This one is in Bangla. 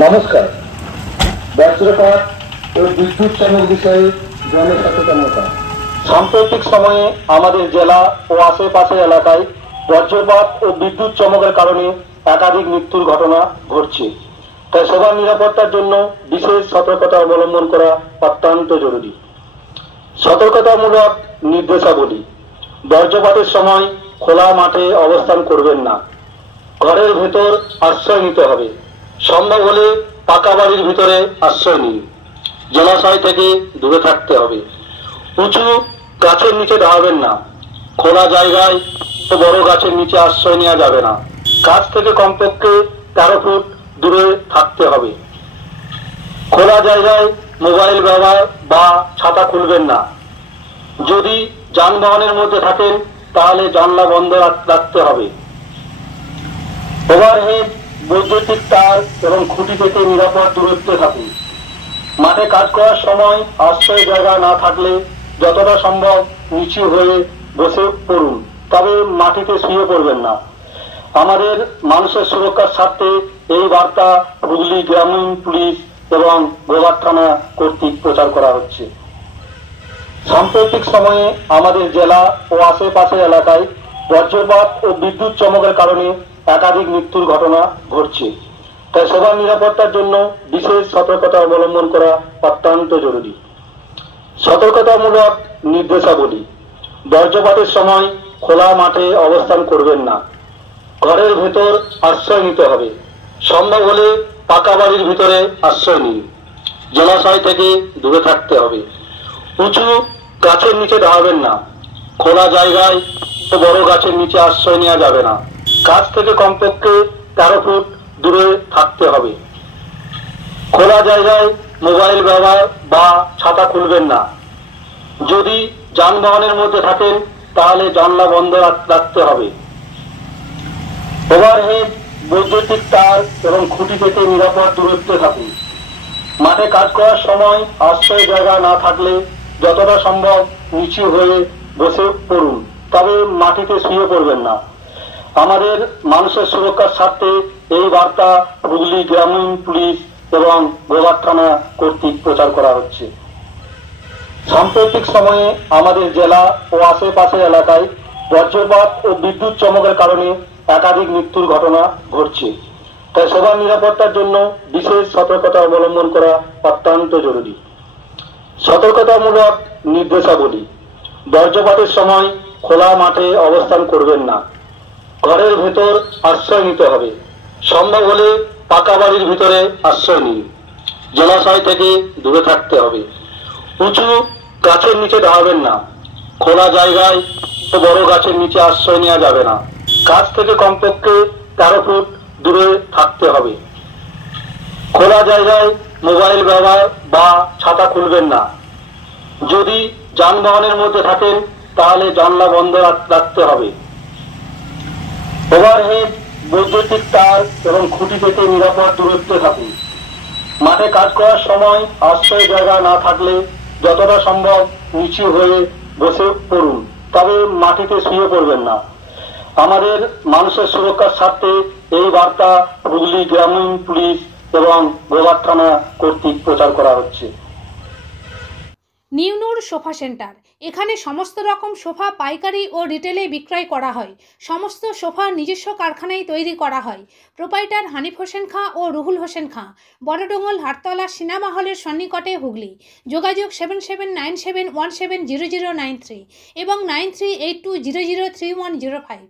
নমস্কার। বজ্রপাত ও বিদ্যুৎ চমক বিষয়ে জনসচেতনতা। সাম্প্রতিক সময়ে আমাদের জেলা ও আশেপাশের এলাকায় বজ্রপাত ও বিদ্যুৎ চমকের কারণে একাধিক মৃত্যুর ঘটনা ঘটছে। তাই সবার নিরাপত্তার জন্য বিশেষ সতর্কতা অবলম্বন করা অত্যন্ত জরুরি। সতর্কতামূলক নির্দেশাবলী: বজ্রপাতের সময় খোলা মাঠে অবস্থান করবেন না। ঘরের ভেতর আশ্রয় নিতে হবে। সম্ভব হলে পাকা বাড়ির ভিতরে আশ্রয় নিন। জলাশয় থেকে দূরে থাকতে হবে। উঁচু গাছের নিচে দাঁড়াবেন না। খোলা জায়গায় ও বড় গাছের নিচে আশ্রয় নেওয়া যাবে না। গাছ থেকে কমপক্ষে 13 ফুট দূরে থাকতে হবে। খোলা জায়গায় মোবাইল ব্যবহার বা ছাতা খুলবেন না। যদি যানবাহনের মধ্যে থাকেন তাহলে জানলা বন্ধ রাখতে হবে। ওভারহেড, বৈদ্যুতিক তার এবং খুঁটি থেকে নিরাপদ দূরত্বে থাকুন। মাঠে কাজ করার সময় আশ্রয় জায়গা না থাকলে যতটা সম্ভব নিচু হয়ে বসে পড়ুন, তবে মাটিতে শুয়ে পড়বেন না। আমাদের মানুষের সুরক্ষার স্বার্থে এই বার্তা হুগলি গ্রামীণ পুলিশ এবং গোঘাট থানা কর্তৃক প্রচার করা হচ্ছে। সাম্প্রতিক সময়ে আমাদের জেলা ও আশেপাশের এলাকায় বজ্রপাত ও বিদ্যুৎ চমকের কারণে একাধিক মৃত্যুর ঘটনা ঘটছে। তাই সবার নিরাপত্তার জন্য বিশেষ সতর্কতা অবলম্বন করা অত্যন্ত জরুরি। সতর্কতামূলক নির্দেশাবলী: বজ্রপাতের সময় খোলা মাঠে অবস্থান করবেন না। ঘরের ভেতর আশ্রয় নিতে হবে। সম্ভব হলে পাকা বাড়ির ভিতরে আশ্রয় নিন। জলাশয় থেকে দূরে থাকতে হবে। উঁচু গাছের নিচে দাঁড়াবেন না। খোলা জায়গায় ও বড় গাছের নিচে আশ্রয় নেওয়া যাবে না। গাছ থেকে কমপক্ষে 13 ফুট দূরে থাকতে হবে। খোলা জায়গায় মোবাইল ব্যবহার বা ছাতা খুলবেন না। যদি যানবাহনের মধ্যে থাকেন তাহলে জানলা বন্ধ রাখতে হবে। ওভারহেড, বৈদ্যুতিক তার এবং খুঁটি থেকে নিরাপদ দূরত্বে থাকুন। মাঠে কাজ করার সময় আশ্রয় জায়গা না থাকলে যতটা সম্ভব নিচু হয়ে বসে পড়ুন, তবে মাটিতে শুয়ে পড়বেন না। আমাদের মানুষের সুরক্ষার স্বার্থে এই বার্তা হুগলি গ্রামীণ পুলিশ এবং গোঘাট থানা কর্তৃক প্রচার করা হচ্ছে। সাম্প্রতিক সময়ে আমাদের জেলা ও আশেপাশের এলাকায় বজ্রপাত ও বিদ্যুৎ চমকের কারণে একাধিক মৃত্যুর ঘটনা ঘটছে। তাই সবার নিরাপত্তার জন্য বিশেষ সতর্কতা অবলম্বন করা অত্যন্ত জরুরি। সতর্কতামূলক নির্দেশাবলী: বজ্রপাতের সময় খোলা মাঠে অবস্থান করবেন না। ঘরের ভেতর আশ্রয় নিতে হবে। সম্ভব হলে পাকা বাড়ির ভিতরে আশ্রয় নিন। জলাশয় থেকে দূরে থাকতে হবে। উঁচু গাছের নিচে দাঁড়াবেন না। খোলা জায়গায় ও বড় গাছের নিচে আশ্রয় নেওয়া যাবে না। গাছ থেকে কমপক্ষে 13 ফুট দূরে থাকতে হবে। খোলা জায়গায় মোবাইল ব্যবহার বা ছাতা খুলবেন না। যদি যানবাহনের মধ্যে থাকেন তাহলে জানলা বন্ধ রাখতে হবে। ওভারহেড, বৈদ্যুতিক তার এবং খুঁটি থেকে নিরাপদ দূরত্বে থাকুন। মাঠে কাজ করার সময় আশ্রয় জায়গা না থাকলে যতটা সম্ভব নিচু হয়ে বসে পড়ুন, তবে মাটিতে শুয়ে পড়বেন না। আমাদের মানুষের সুরক্ষার স্বার্থে এই বার্তা হুগলি গ্রামীণ পুলিশ এবং গোঘাট থানা কর্তৃক প্রচার করা হচ্ছে। নিউনুর সোফা সেন্টার, এখানে সমস্ত রকম সোফা পাইকারি ও রিটেলে বিক্রয় করা হয়। সমস্ত সোফা নিজস্ব কারখানায় তৈরি করা হয়। প্রোপাইটার হানিফ হোসেন খাঁ ও রুহুল হোসেন খাঁ, বড়ডোঙ্গল হাটতলা সিনেমা হলের সন্নিকটে, হুগলি। যোগাযোগ 7797170093 এবং 9382003105।